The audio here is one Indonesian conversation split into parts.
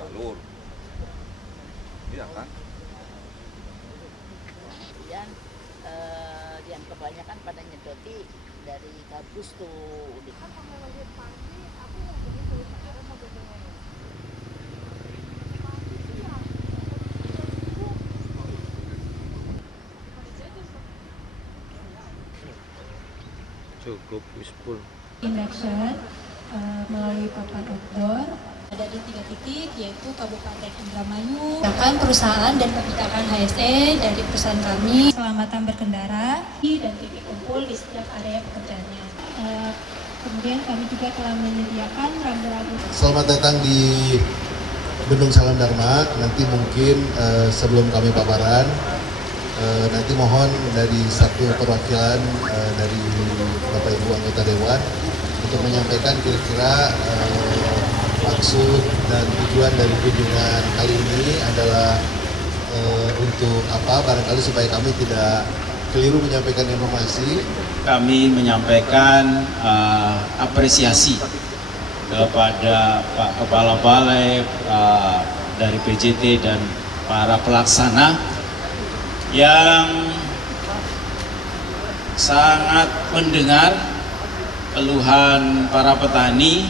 jalur. Iya kan? Kemudian yang kebanyakan pada nyedoti dari kampus tuh. Cukup useful. Induction melalui papan outdoor ada di 3 titik, yaitu Kabupaten Indramayu, akan perusahaan dan kebijakan HSE dari perusahaan kami, keselamatan berkendara dan titik kumpul di setiap area pekerjaannya. Kemudian kami juga telah menyediakan rambu-rambu. Selamat datang di Bendung Salam Dharma. Nanti mungkin sebelum kami paparan, nanti mohon dari satu perwakilan dari Bapak Ibu anggota Dewan untuk menyampaikan kira-kira maksud dan tujuan dari kunjungan kali ini adalah untuk apa, barangkali supaya kami tidak keliru menyampaikan informasi. Kami menyampaikan apresiasi kepada Pak Kepala Balai dari PJT dan para pelaksana yang sangat mendengar keluhan para petani,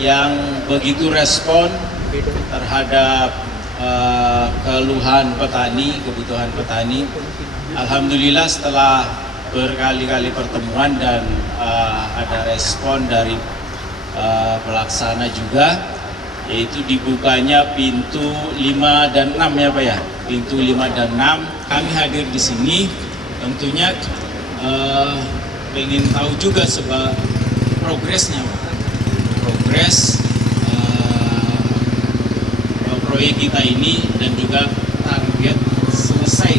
yang begitu respon terhadap keluhan petani, kebutuhan petani. Alhamdulillah setelah berkali-kali pertemuan dan ada respon dari pelaksana juga, yaitu dibukanya pintu 5 dan 6 ya Pak ya, pintu 5 dan 6. Kami hadir di sini tentunya pengen tahu juga progresnya, progres proyek kita ini dan juga target selesai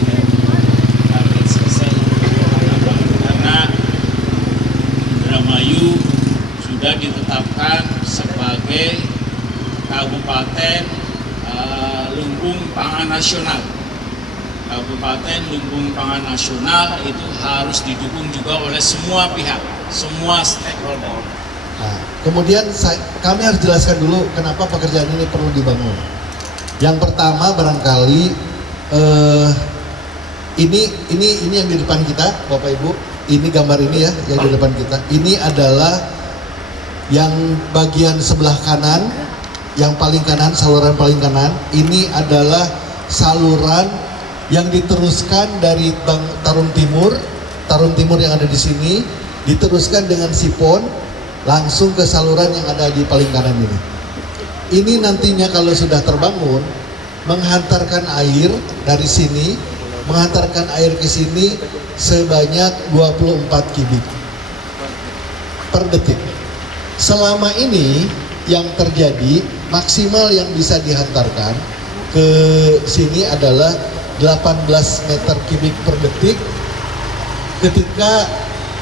karena Indramayu sudah ditetapkan sebagai Kabupaten Lumbung Pangan Nasional. Kabupaten Lumbung Pangan Nasional itu harus didukung juga oleh semua pihak, semua stakeholder. Nah, kemudian kami harus jelaskan dulu kenapa pekerjaan ini perlu dibangun. Yang pertama barangkali ini yang di depan kita, Bapak Ibu. Ini gambar ini ya yang di depan kita. Ini adalah yang bagian sebelah kanan, yang paling kanan, saluran paling kanan. Ini adalah saluran yang diteruskan dari Tarum Timur yang ada di sini, diteruskan dengan sipon langsung ke saluran yang ada di paling kanan ini. Ini nantinya kalau sudah terbangun, menghantarkan air dari sini, menghantarkan air ke sini sebanyak 24 kubik per detik. Selama ini yang terjadi, maksimal yang bisa dihantarkan ke sini adalah 18 meter kubik per detik ketika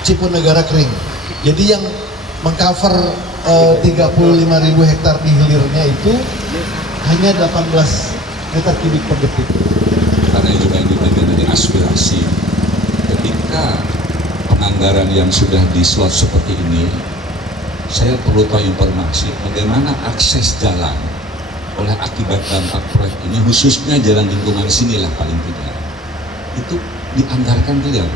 Cipunegara kering. Jadi yang mengcover 35.000 hektar di hilirnya itu hanya 18 meter kubik per detik. Karena juga ini bagian dari aspirasi. Ketika penganggaran yang sudah dislot seperti ini, saya perlu tahu informasi bagaimana akses jalan oleh akibat dampak proyek ini, khususnya jalan lingkungan sinilah paling tidak. Itu dianggarkan tidak?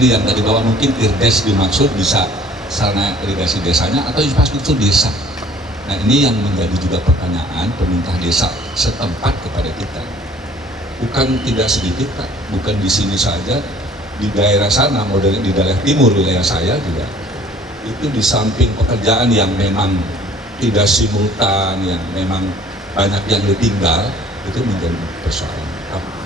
Ini yang tadi bahwa mungkin IRDES dimaksud bisa sarana irigasi desanya atau infrastruktur desa. Nah ini yang menjadi juga pertanyaan pemerintah desa setempat kepada kita. Bukan tidak sedikit Pak, bukan di sini saja, di daerah sana, modelnya di daerah timur wilayah saya juga, itu di samping pekerjaan yang memang tidak simultan, yang memang banyak yang ditinggal, itu menjadi persoalan.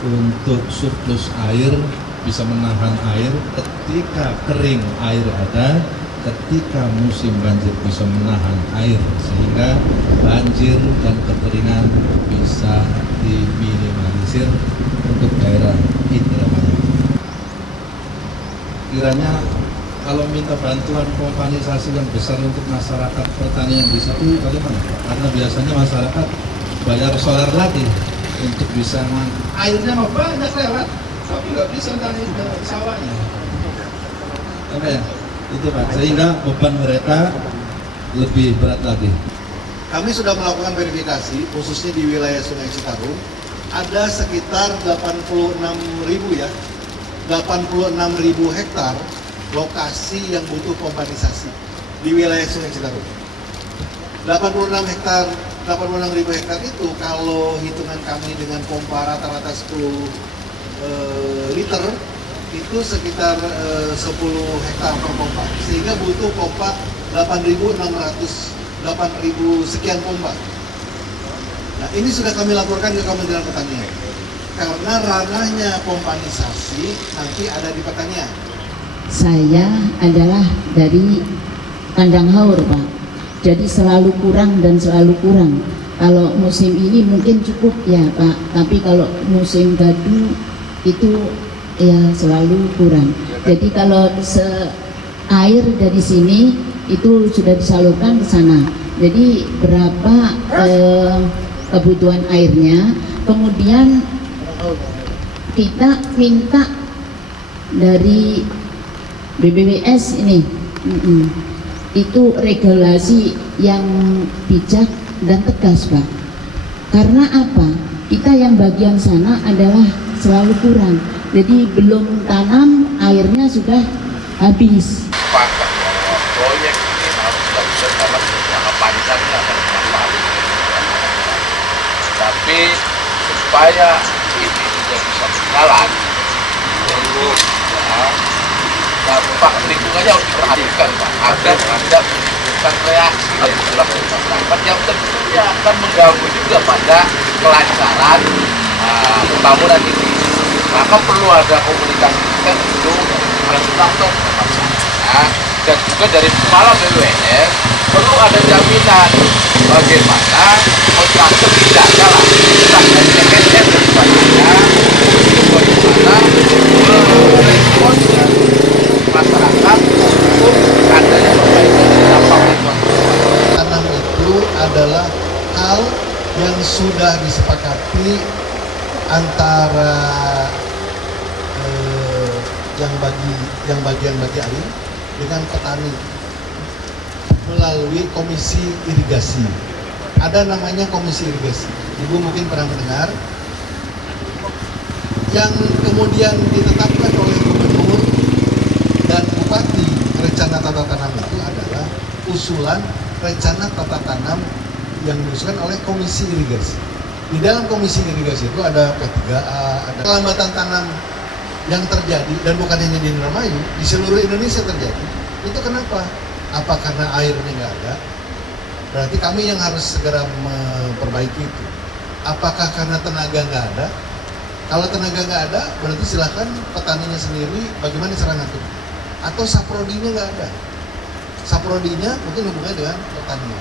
Untuk surplus air, bisa menahan air ketika kering air ada, ketika musim banjir bisa menahan air sehingga banjir dan kekeringan bisa diminimalisir untuk daerah Indramayu. Kiranya kalau minta bantuan pompanisasi yang besar untuk masyarakat pertanian di situ bagaimana? Karena biasanya masyarakat bayar solar lagi untuk bisa airnya mau banyak lewat, tapi nggak bisa dari sawahnya. Oke ya? Itu Pak, sehingga beban mereka lebih berat lagi. Kami sudah melakukan verifikasi, khususnya di wilayah Sungai Citarum, ada sekitar 86.000 ya, 86.000 hektar lokasi yang butuh pompanisasi di wilayah Sungai Citarum. 86.000 hektar itu kalau hitungan kami dengan pompa rata-rata 10 liter itu sekitar 10 hektar per pompa, sehingga butuh pompa 8.000 sekian pompa. Nah, ini sudah kami laporkan ke Kementerian Pertanian karena ranahnya pompanisasi nanti ada di pertanian. Saya adalah dari kandang haur, Pak. Jadi selalu kurang dan selalu kurang. Kalau musim ini mungkin cukup ya, Pak. Tapi kalau musim gadu itu ya selalu kurang. Jadi kalau air dari sini itu sudah disalurkan ke sana. Jadi berapa kebutuhan airnya, kemudian kita minta dari BBWS ini itu regulasi yang bijak dan tegas, Pak. Karena apa? Kita yang bagian sana adalah selalu kurang. Jadi belum tanam airnya sudah habis. Proyek ini harus dilakukan dalam jangka panjang dan jangka tapi supaya ini juga bisa berjalan perlu dampak lingkungannya harus diperhatikan, Pak, agar tidak menimbulkan reaksi dari perilaku masyarakat yang tentunya akan mengganggu juga pada kelancaran pembangunan ini. Maka perlu ada komunikasi kita tentu langsung ke masyarakat, dan juga dari kepala BUMN perlu ada jaminan bagaimana kontraktor tidak salah, tidak hanya CSR dan sebagainya, untuk bagaimana merespon masyarakat untuk adanya perbaikan dampak lingkungan. Tanam itu adalah hal yang sudah disepakati antara yang bagian bagi air dengan petani melalui komisi irigasi. Ada namanya komisi irigasi. Ibu mungkin pernah mendengar, yang kemudian ditetapkan oleh gubernur dan bupati. Rencana tata tanam itu adalah usulan rencana tata tanam yang diusulkan oleh komisi irigasi. Di dalam komisi irigasi itu ada P3A, ada kelambatan tanam yang terjadi, dan bukan hanya di Indramayu, di seluruh Indonesia terjadi. Itu kenapa? Apa karena airnya nggak ada? Berarti kami yang harus segera memperbaiki itu. Apakah karena tenaga nggak ada? Kalau tenaga nggak ada, berarti silahkan petaninya sendiri bagaimana cara ngatur. Atau saprodinya nggak ada. Saprodinya mungkin hubungannya dengan petani.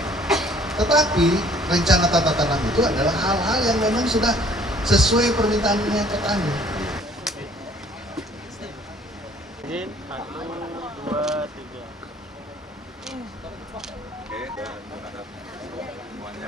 Tetapi rencana tata tanam itu adalah hal-hal yang memang sudah sesuai permintaannya petani. Oke, semuanya.